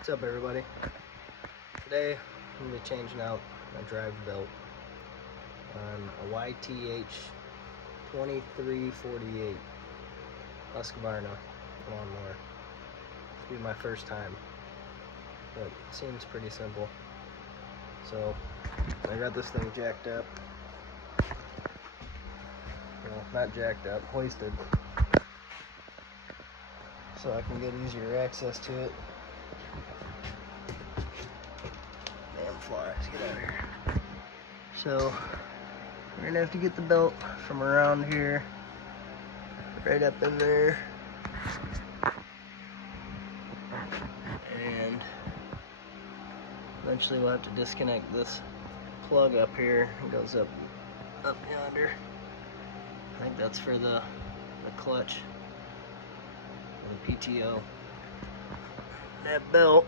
What's up, everybody? Today I'm going to be changing out my drive belt on a YTH 2348 Husqvarna lawnmower. This will be my first time, but it seems pretty simple. So I got this thing jacked up. Well, not jacked up, hoisted, so I can get easier access to it. Damn flies, get out of here. So we're gonna have to get the belt from around here, right up in there, and eventually we'll have to disconnect this plug up here. It goes up yonder. I think that's for the clutch, the PTO. That belt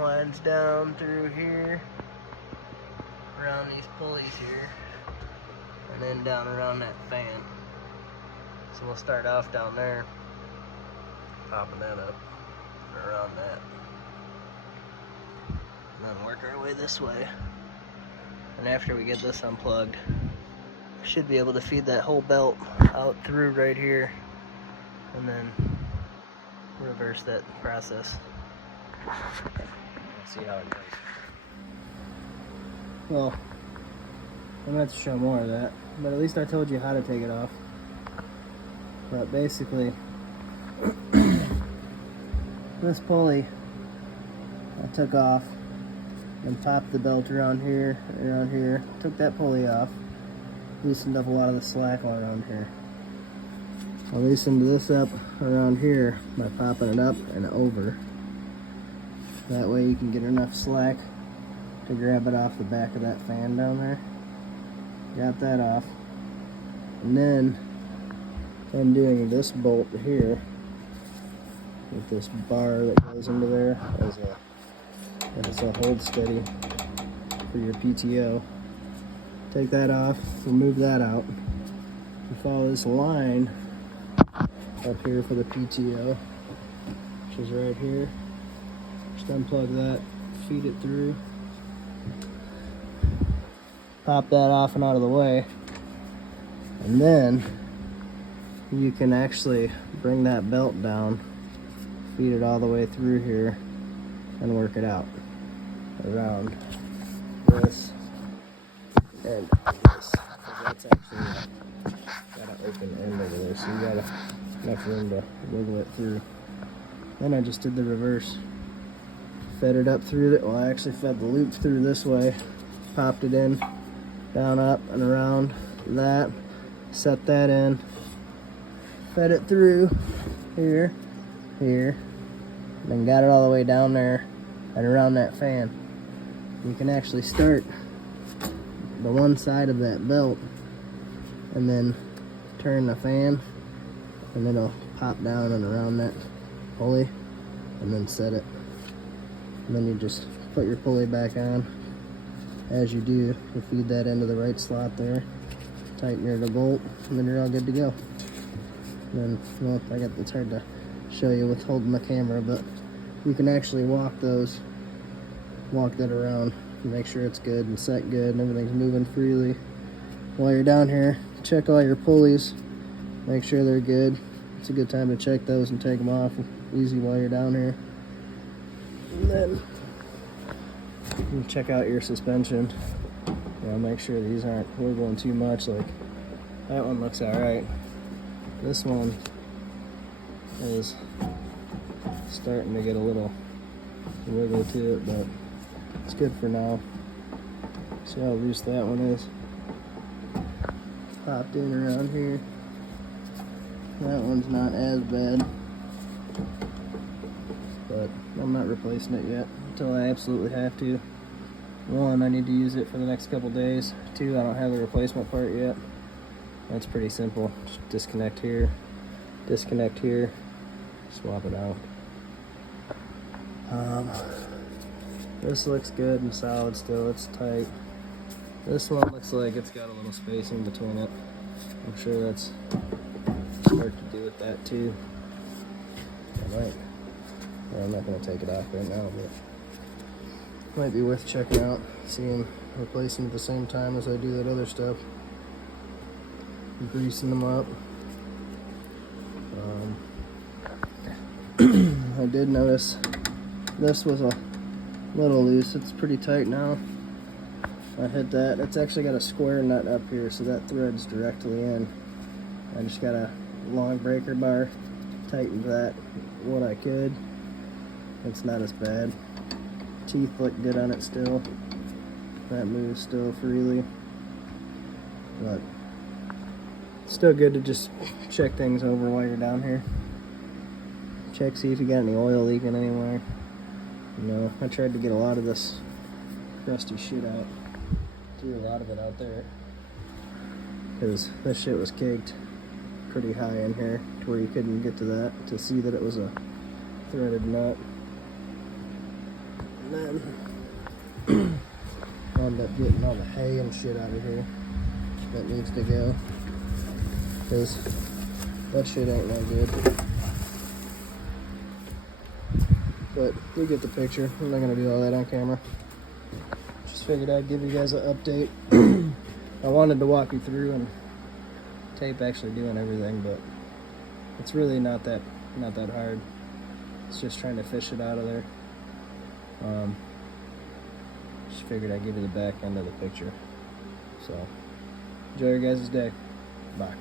winds down through here, around these pulleys here, and then down around that fan. So we'll start off down there, popping that up, and around that, and then work our way this way. And after we get this unplugged, we should be able to feed that whole belt out through right here, and then reverse that process. Let's see how it goes. Well, I'm going to have to show more of that, but at least I told you how to take it off. But basically, this pulley I took off and popped the belt around here, took that pulley off, loosened up a lot of the slack around here. I loosened this up around here by popping it up and over. That way you can get enough slack to grab it off the back of that fan down there. Got that off. And then I'm doing this bolt here with this bar that goes into there as a hold steady for your PTO. Take that off, remove that out. You follow this line up here for the PTO, which is right here. Just unplug that, feed it through, pop that off and out of the way, and then you can actually bring that belt down, feed it all the way through here, and work it out around this and this. That's actually got an open end over there, so you got enough room to wiggle it through. Then I just did the reverse. Fed it up through it. Well, I actually fed the loop through this way, popped it in, down, up, and around that, set that in, fed it through here, then got it all the way down there and around that fan. You can actually start the one side of that belt and then turn the fan, and then it'll pop down and around that pulley, and then set it. And then you just put your pulley back on. As you do, you feed that into the right slot there, tighten your bolt, and then you're all good to go. And then, well, it's hard to show you with holding the camera, but you can actually walk that around and make sure it's good and set good and everything's moving freely. While you're down here, check all your pulleys, make sure they're good. It's a good time to check those and take them off easy while you're down here. And then you can check out your suspension. Make sure these aren't wiggling too much. Like that one looks alright. This one is starting to get a little wiggle to it, but it's good for now. See how loose that one is? Popped in around here. That one's not as bad, but I'm not replacing it yet until I absolutely have to. One, I need to use it for the next couple days. Two, I don't have the replacement part yet. That's pretty simple. Just disconnect here, swap it out. This looks good and solid still, it's tight. This one looks like it's got a little spacing between it. I'm sure that's hard to do with that too. I might Well, I'm not going to take it off right now, but might be worth checking out, seeing, replacing at the same time as I do that other stuff. Greasing them up. I did notice this was a little loose. It's pretty tight now. I hit that. It's actually got a square nut up here, so that threads directly in. I just got a long breaker bar, tightened that what I could. It's not as bad. Teeth look good on it still. That moves still freely. But still good to just check things over while you're down here. Check, see if you got any oil leaking anywhere. You know, I tried to get a lot of this crusty shit out. Threw a lot of it out there. Because this shit was caked pretty high in here to where you couldn't get to that to see that it was a threaded nut. And then wound up getting all the hay and shit out of here that needs to go. Because that shit ain't no good. But you get the picture. I'm not going to do all that on camera. Just figured I'd give you guys an update. I wanted to walk you through and tape actually doing everything, but it's really not that hard. It's just trying to fish it out of there. Just figured I'd give you the back end of the picture. So enjoy your guys' day. Bye.